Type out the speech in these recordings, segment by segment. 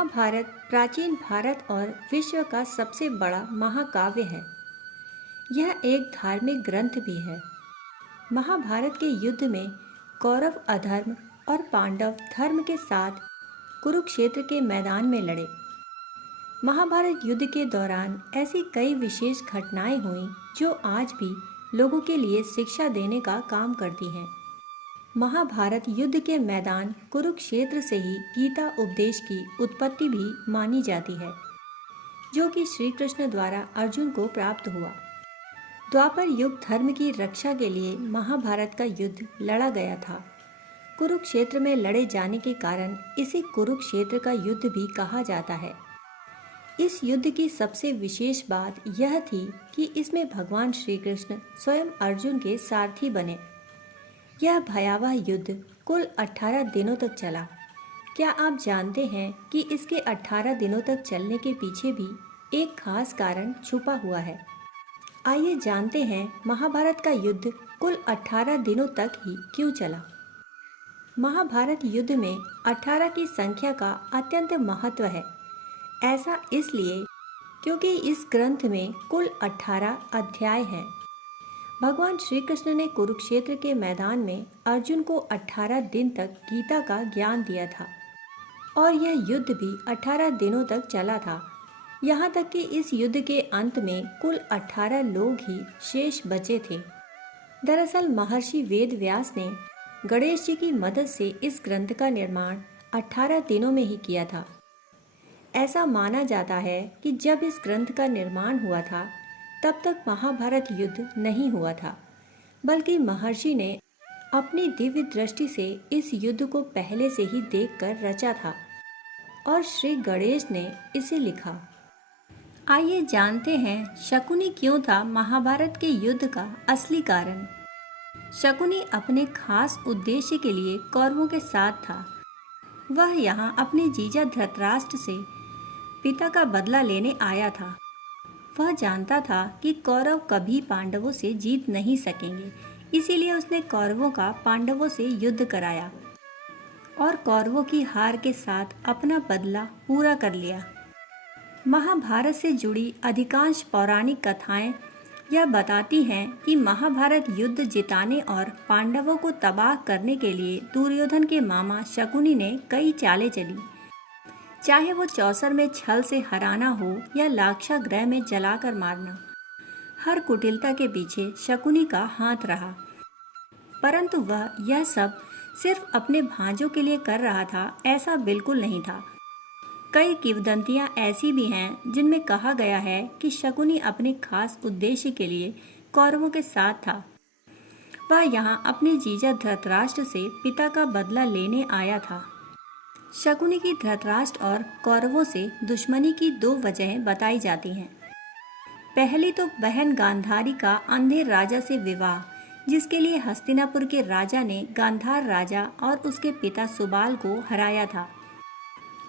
महाभारत प्राचीन भारत और विश्व का सबसे बड़ा महाकाव्य है। यह एक धार्मिक ग्रंथ भी है। महाभारत के युद्ध में कौरव अधर्म और पांडव धर्म के साथ कुरुक्षेत्र के मैदान में लड़े। महाभारत युद्ध के दौरान ऐसी कई विशेष घटनाएं हुईं जो आज भी लोगों के लिए शिक्षा देने का काम करती हैं। महाभारत युद्ध के मैदान कुरुक्षेत्र से ही गीता उपदेश की उत्पत्ति भी मानी जाती है, जो कि श्री कृष्ण द्वारा अर्जुन को प्राप्त हुआ। द्वापर युग धर्म की रक्षा के लिए महाभारत का युद्ध लड़ा गया था। कुरुक्षेत्र में लड़े जाने के कारण इसे कुरुक्षेत्र का युद्ध भी कहा जाता है। इस युद्ध की सबसे विशेष बात यह थी कि इसमें भगवान श्री कृष्ण स्वयं अर्जुन के सारथी बने। यह भयावह युद्ध कुल 18 दिनों तक चला। क्या आप जानते हैं कि इसके 18 दिनों तक चलने के पीछे भी एक खास कारण छुपा हुआ है? आइए जानते हैं महाभारत का युद्ध कुल 18 दिनों तक ही क्यों चला। महाभारत युद्ध में 18 की संख्या का अत्यंत महत्व है। ऐसा इसलिए क्योंकि इस ग्रंथ में कुल 18 अध्याय हैं। भगवान श्री कृष्ण ने कुरुक्षेत्र के मैदान में अर्जुन को 18 दिन तक गीता का ज्ञान दिया था और यह युद्ध भी 18 दिनों तक चला था। यहाँ तक कि इस युद्ध के अंत में कुल 18 लोग ही शेष बचे थे। दरअसल महर्षि वेद व्यास ने गणेश जी की मदद से इस ग्रंथ का निर्माण 18 दिनों में ही किया था। ऐसा माना जाता है कि जब इस ग्रंथ का निर्माण हुआ था तब तक महाभारत युद्ध नहीं हुआ था, बल्कि महर्षि ने अपनी दिव्य दृष्टि से इस युद्ध को पहले से ही देखकर रचा था और श्री गणेश ने इसे लिखा। आइए जानते हैं शकुनी क्यों था महाभारत के युद्ध का असली कारण। शकुनी अपने खास उद्देश्य के लिए कौरवों के साथ था। वह यहाँ अपने जीजा धृतराष्ट्र से पिता का बदला लेने आया था। वह जानता था कि कौरव कभी पांडवों से जीत नहीं सकेंगे, इसीलिए उसने कौरवों का पांडवों से युद्ध कराया और कौरवों की हार के साथ अपना बदला पूरा कर लिया। महाभारत से जुड़ी अधिकांश पौराणिक कथाएं यह बताती हैं कि महाभारत युद्ध जिताने और पांडवों को तबाह करने के लिए दुर्योधन के मामा शकुनी ने कई चालें चली। चाहे वो चौसर में छल से हराना हो या लाक्षागृह में जलाकर मारना, हर कुटिलता के पीछे शकुनी का हाथ रहा। परंतु वह यह सब सिर्फ अपने भांजों के लिए कर रहा था, ऐसा बिल्कुल नहीं था। कई किंवदंतियां ऐसी भी हैं जिनमें कहा गया है कि शकुनी अपने खास उद्देश्य के लिए कौरवों के साथ था। वह यहाँ अपने जीजा धृतराष्ट्र से पिता का बदला लेने आया था। शकुनी की धृतराष्ट्र और कौरवों से दुश्मनी की दो वजहें बताई जाती हैं। पहली तो बहन गांधारी का अंधे राजा से विवाह, जिसके लिए हस्तिनापुर के राजा ने गांधार राजा और उसके पिता सुबाल को हराया था।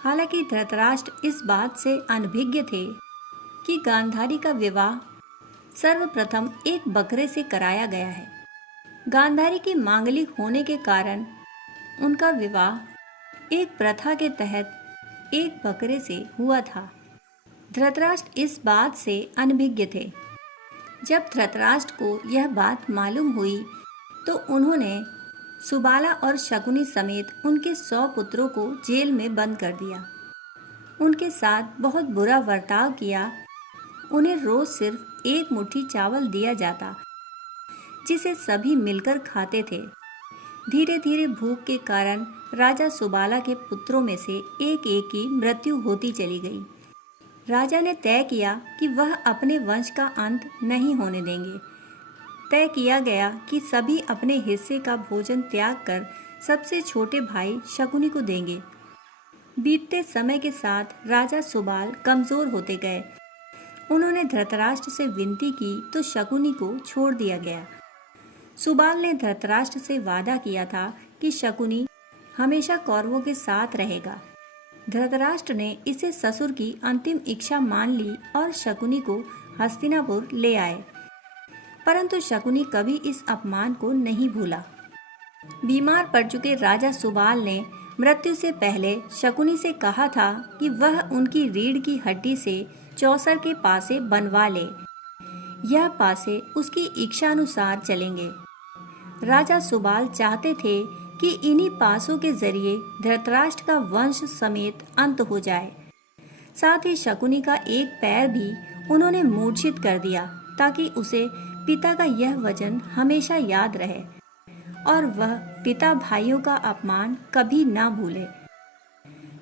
हालांकि धृतराष्ट्र इस बात से अनभिज्ञ थे कि गांधारी का विवाह सर्वप्रथम एक बकरे से कराया गया है। गांधारी की मांगलिक होने के कारण उनका विवाह एक प्रथा के तहत एक बकरे से हुआ था। धृतराष्ट्र इस बात से अनभिज्ञ थे। जब धृतराष्ट्र को यह बात मालूम हुई तो उन्होंने सुबाला और शकुनी समेत उनके 100 पुत्रों को जेल में बंद कर दिया। उनके साथ बहुत बुरा बर्ताव किया। उन्हें रोज सिर्फ एक मुट्ठी चावल दिया जाता, जिसे सभी मिलकर खाते थे। धीरे धीरे भूख के कारण राजा सुबाला के पुत्रों में से एक एक की मृत्यु होती चली गई। राजा ने तय किया कि वह अपने वंश का अंत नहीं होने देंगे। तय किया गया कि सभी अपने हिस्से का भोजन त्याग कर सबसे छोटे भाई शकुनी को देंगे। बीतते समय के साथ राजा सुबाल कमजोर होते गए। उन्होंने धृतराष्ट्र से विनती की तो शकुनी को छोड़ दिया गया। सुबाल ने धृतराष्ट्र से वादा किया था कि शकुनी हमेशा कौरवों के साथ रहेगा। धृतराष्ट्र ने इसे ससुर की अंतिम इच्छा मान ली और शकुनी को हस्तिनापुर ले आए। परंतु शकुनी कभी इस अपमान को नहीं भूला। बीमार पड़ चुके राजा सुबाल ने मृत्यु से पहले शकुनी से कहा था कि वह उनकी रीढ़ की हड्डी से चौसर के पासे बनवा ले। यह पासे उसकी इच्छानुसार चलेंगे। राजा सुबाल चाहते थे कि इन्हीं पासों के जरिए धृतराष्ट्र का वंश समेत अंत हो जाए। साथ ही शकुनी का एक पैर भी उन्होंने मूर्छित कर दिया ताकि उसे पिता का यह वचन हमेशा याद रहे और वह पिता भाइयों का अपमान कभी ना भूले।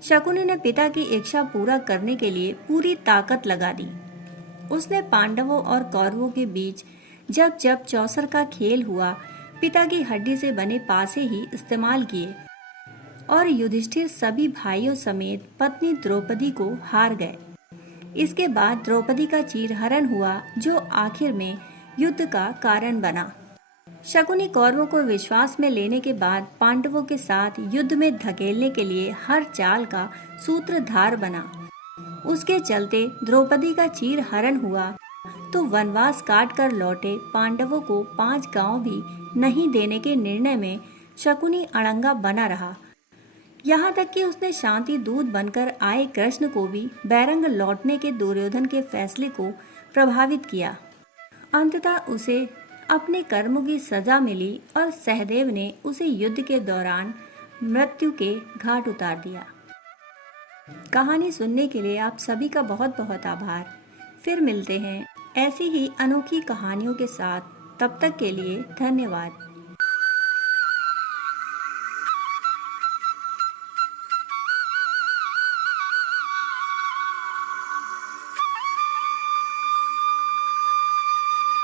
शकुनी ने पिता की इच्छा पूरा करने के लिए पूरी ताकत लगा दी। उसने पांडवों और कौरवों के बीच जब जब चौसर का खेल हुआ, पिता की हड्डी से बने पासे ही इस्तेमाल किए और युधिष्ठिर सभी भाइयों समेत पत्नी द्रौपदी को हार गए। इसके बाद द्रौपदी का चीरहरण हुआ, जो आखिर में युद्ध का कारण बना। शकुनी कौरवों को विश्वास में लेने के बाद पांडवों के साथ युद्ध में धकेलने के लिए हर चाल का सूत्रधार बना। उसके चलते द्रौपदी का चीरहरण हुआ तो वनवास काट कर लौटे पांडवों को 5 गांव भी नहीं देने के निर्णय में शकुनी अड़ंगा बना रहा। यहाँ तक कि उसने शांति दूत बनकर आए कृष्ण को भी बैरंग लौटने के दुर्योधन के फैसले को प्रभावित किया। अंततः उसे अपने कर्मों की सजा मिली और सहदेव ने उसे युद्ध के दौरान मृत्यु के घाट उतार दिया। कहानी सुनने के लिए आप सभी का बहुत बहुत आभार। फिर मिलते हैं ऐसी ही अनोखी कहानियों के साथ। तब तक के लिए धन्यवाद।